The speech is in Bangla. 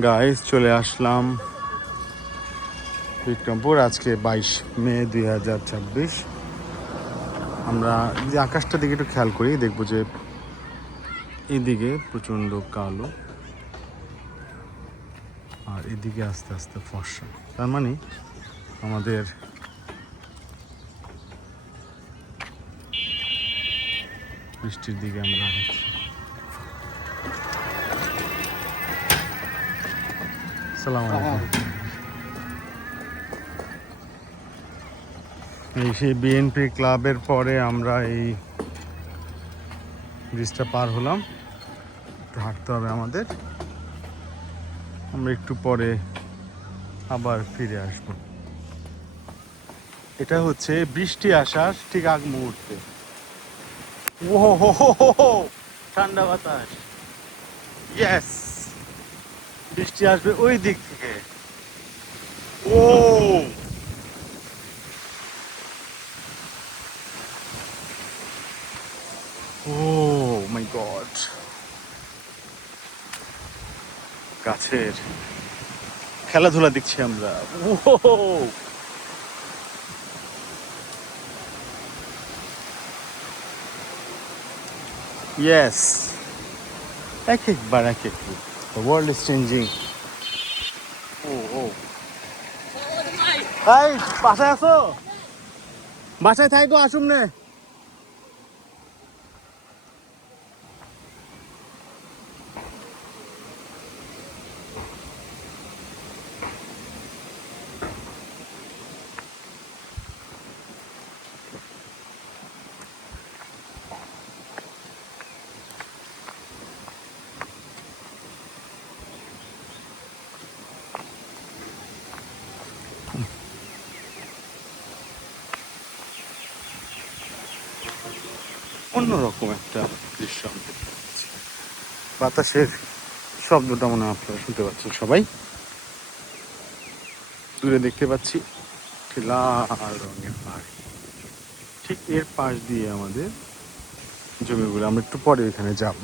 গাইস চলে আসলাম বিক্রমপুর। আজকে 22 মে 2026। আমরা যে আকাশটার দিকে একটু খেয়াল করি, দেখবো যে এদিকে প্রচণ্ড কালো আর এদিকে আস্তে আস্তে ফর্সা। তার মানে আমাদের বৃষ্টির দিকে আমরা আছি। আসসালামু আলাইকুম। এই সেই বিএনপি ক্লাবের পরে আমরা এই ব্রিজটা পার হলাম। একটু হাঁটতে হবে আমাদের, আমরা একটু পরে আবার ফিরে আসব। এটা হচ্ছে বৃষ্টি আসার ঠিক আগ মুহূর্তে। ও হো হো হো হো, ঠান্ডা বাতাস। ইয়েস, বৃষ্টি আসবে ওই দিক থেকে। ও ও মাই গড, গাছের খেলাধুলা দেখছি আমরা। ও ইয়েস, এক একবার এক এক রূপ। The world is changing. ও ও, এই বাসায় আছো? বাসায় থাকো, আসুন নে। অন্যরকম একটা দৃশ্য আমি দেখতে পাচ্ছি। বাতাসের শব্দটা মনে হয় আপনারা শুনতে পাচ্ছেন সবাই। দূরে দেখতে পাচ্ছি লাল রঙের পাহাড়, ঠিক এর পাশ দিয়ে আমাদের জমিগুলো। আমরা একটু পরে এখানে যাব।